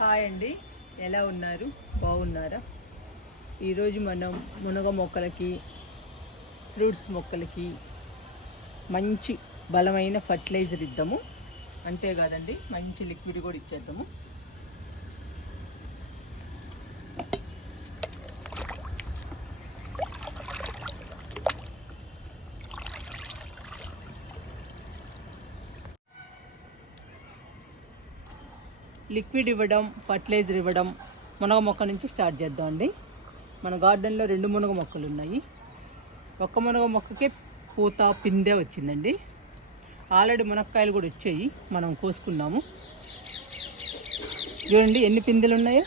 Hi అండి, ఎలా ఉన్నారు? బాగున్నారా? ఈరోజు మనం మునగ మొక్కలకి, ఫ్రూట్స్ మొక్కలకి మంచి బలమైన ఫర్టిలైజర్ ఇద్దాము. అంతేకాదండి, మంచి లిక్విడ్ కూడా ఇచ్చేద్దాము. లిక్విడ్ ఇవ్వడం, ఫర్టిలైజర్ ఇవ్వడం మునగ మొక్క నుంచి స్టార్ట్ చేద్దామండి. మన గార్డెన్లో 2 మునగ మొక్కలు ఉన్నాయి. ఒక్క మునగ మొక్కకే పూత పిందె వచ్చిందండి. ఆల్రెడీ మునక్కాయలు కూడా వచ్చాయి, మనం కోసుకున్నాము. చూడండి ఎన్ని పిందెలు ఉన్నాయో.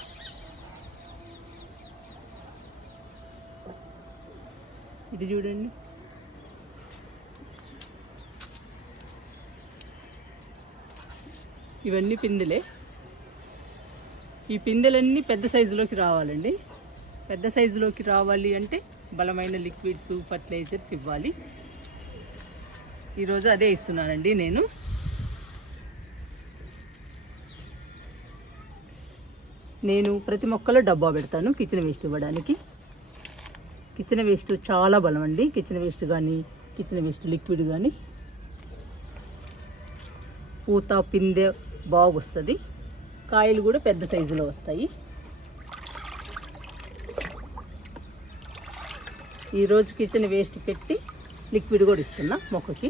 ఇది చూడండి, ఇవన్నీ పిందెలే. ఈ పిందెలన్నీ పెద్ద సైజులోకి రావాలండి. పెద్ద సైజులోకి రావాలి అంటే బలమైన లిక్విడ్స్, ఫర్టిలైజర్స్ ఇవ్వాలి. ఈరోజు అదే ఇస్తున్నానండి నేను ప్రతి మొక్కలో డబ్బా పెడతాను కిచెన్ వేస్ట్ ఇవ్వడానికి. కిచెన్ వేస్ట్ చాలా బలం అండి. కిచెన్ వేస్ట్ కానీ, కిచెన్ వేస్ట్ లిక్విడ్ కానీ పూత పిందె బాగొస్తుంది. కాయలు కూడా పెద్ద సైజులో వస్తాయి. ఈరోజు కిచెన్ వేస్ట్ పెట్టి లిక్విడ్ కూడా ఇస్తున్నా మొక్కకి.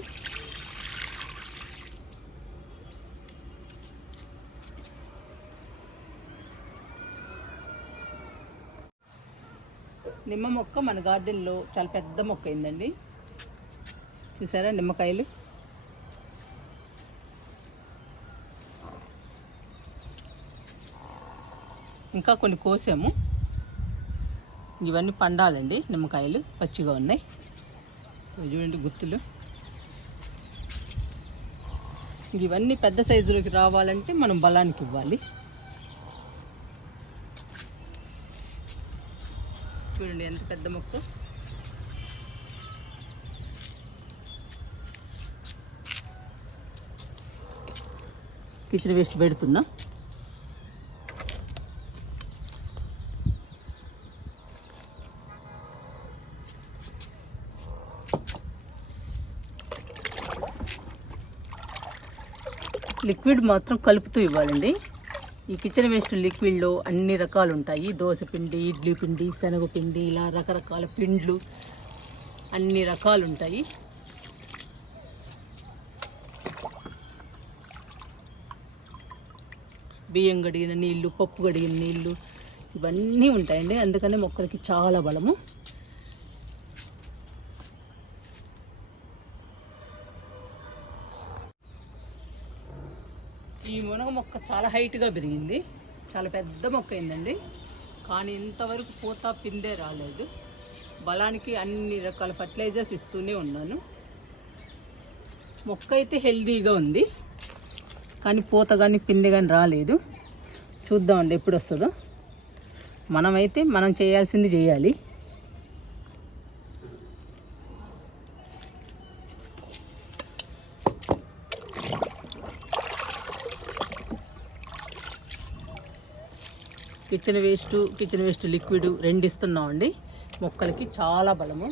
నిమ్మ మొక్క మన గార్డెన్లో చాలా పెద్ద మొక్క అయిందండి. చూసారా నిమ్మకాయలు? ఇంకా కొన్ని కోసాము. ఇవన్నీ పండాలండి. నిమ్మకాయలు పచ్చిగా ఉన్నాయి, చూడండి గుత్తులు. ఇవన్నీ పెద్ద సైజులోకి రావాలంటే మనం బలానికి ఇవ్వాలి. చూడండి ఎంత పెద్ద మొక్క. కిచెన్ వేస్ట్ పెడుతున్నా. లిక్విడ్ మాత్రం కలుపుతూ ఇవ్వాలండి. ఈ కిచెన్ వేస్ట్ లిక్విడ్లో అన్ని రకాలు ఉంటాయి. దోశ పిండి, ఇడ్లీ పిండి, శనగపిండి, ఇలా రకరకాల పిండ్లు అన్ని రకాలు ఉంటాయి. బియ్యం కడిగిన నీళ్ళు, పప్పు కడిగిన నీళ్ళు ఇవన్నీ ఉంటాయండి. అందుకనే మొక్కలకి చాలా బలము. ఈ మునగ మొక్క చాలా హైట్గా పెరిగింది, చాలా పెద్ద మొక్క అయిందండి. కానీ ఇంతవరకు పూత పిందే రాలేదు. బలానికి అన్ని రకాల ఫర్టిలైజర్స్ ఇస్తూనే ఉన్నాను. మొక్క అయితే హెల్దీగా ఉంది, కానీ పూత కానీ పిందె కానీ రాలేదు. చూద్దామండి ఎప్పుడు వస్తుందో. మనం చేయాల్సింది చేయాలి. కిచెన్ వేస్ట్ లిక్విడ్ 2 ఇస్తున్నామండి. మొక్కలకి చాలా బలము.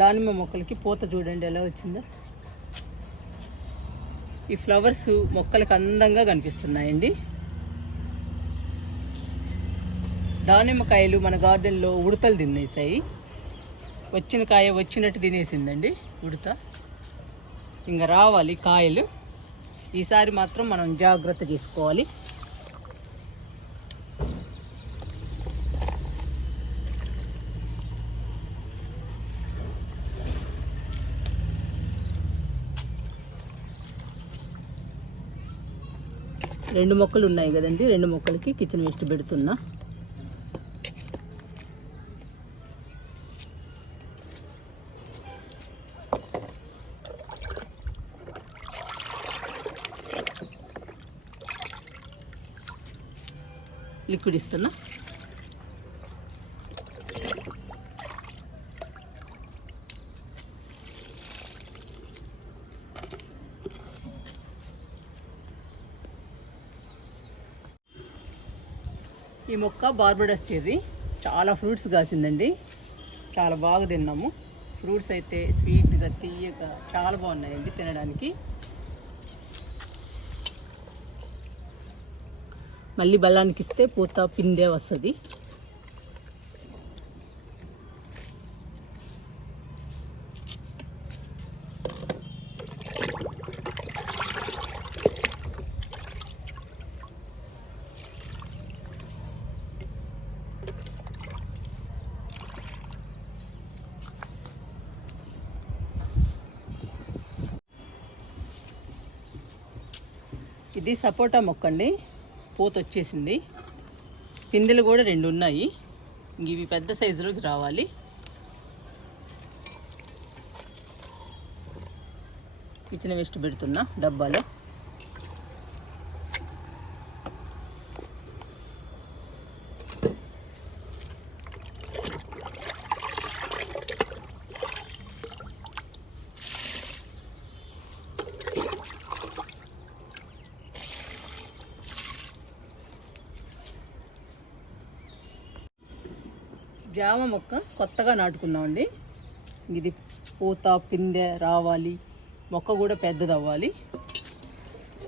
దానిమ్మ మొక్కలకి పూత చూడండి ఎలా వచ్చిందో. ఈ ఫ్లవర్స్ మొక్కలకు అందంగా కనిపిస్తున్నాయండి. దానిమ్మకాయలు మన గార్డెన్లో ఉడతలు తినేసాయి. వచ్చిన కాయ వచ్చినట్టు తినేసిందండి ఉడత. ఇంకా రావాలి కాయలు. ఈసారి మాత్రం మనం జాగ్రత్త చేసుకోవాలి. రెండు మొక్కలు ఉన్నాయి కదండి, 2 మొక్కలకి కిచెన్ వేస్ట్ పెడుతున్నా. లిక్విడ్ ఇస్తున్నా. ఈ మొక్క బార్బడస్ చెర్రీ, చాలా ఫ్రూట్స్ కాసిందండి. చాలా బాగా తిన్నాము. ఫ్రూట్స్ అయితే స్వీట్గా తీయగా చాలా బాగున్నాయండి తినడానికి. మళ్ళీ బెల్లానికి ఇస్తే పూత పిందే వస్తుంది. ఇది సపోటా మొక్క అండి. పూత వచ్చేసింది. పిందెలు కూడా 2 ఉన్నాయి. ఇవి పెద్ద సైజులోకి రావాలి. కిచెన్ వేస్ట్ పెడుతున్నా డబ్బాలో. జామ మొక్క కొత్తగా నాటుకున్నామండి. ఇది పూత పిందె రావాలి, మొక్క కూడా పెద్దది అవ్వాలి.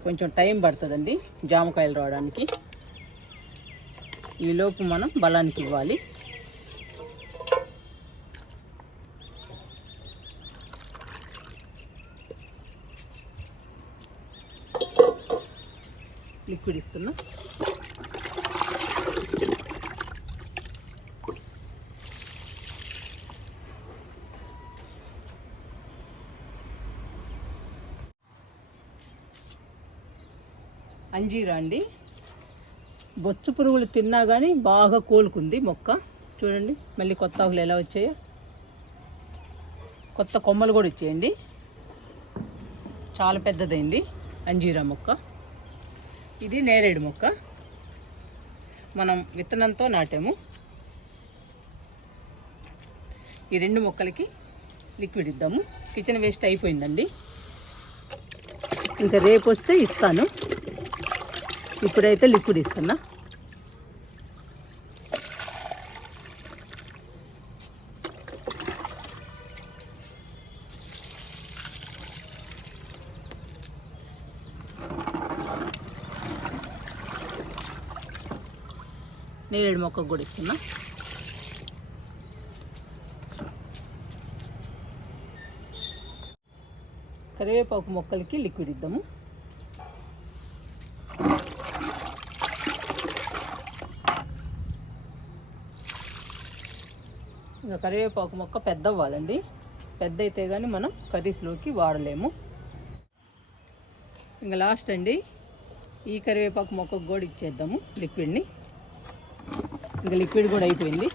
కొంచెం టైం పడుతుందండి జామకాయలు రావడానికి. ఈలోపు మనం బలానికి ఇవ్వాలి. లిక్విడ్ ఇస్తున్నా. అంజీరా అండి. బొచ్చు పురుగులు తిన్నా కానీ బాగా కోలుకుంది మొక్క. చూడండి మళ్ళీ కొత్త ఆకులు ఎలా వచ్చాయో. కొత్త కొమ్మలు కూడా వచ్చాయండి. చాలా పెద్దదైంది అంజీరా మొక్క. ఇది నేరేడు మొక్క. మనం విత్తనంతో నాటాము. ఈ 2 మొక్కలకి లిక్విడ్ ఇద్దాము. కిచెన్ వేస్ట్ అయిపోయిందండి. ఇంకా రేపు వస్తే ఇస్తాను. ఇప్పుడైతే లిక్విడ్ ఇస్తున్నా. నేరేడు మొక్కకు కూడా ఇస్తున్నా. కరివేపాకు మొక్కలకి లిక్విడ్ ఇద్దాము. ఇంకా కరివేపాకు మొక్క పెద్ద అవ్వాలండి. పెద్ద అయితే కానీ మనం కర్రీస్లోకి వాడలేము. ఇంకా లాస్ట్ అండి, ఈ కరివేపాకు మొక్కకు కూడా ఇచ్చేద్దాము లిక్విడ్ని. ఇంకా లిక్విడ్ కూడా అయిపోయింది.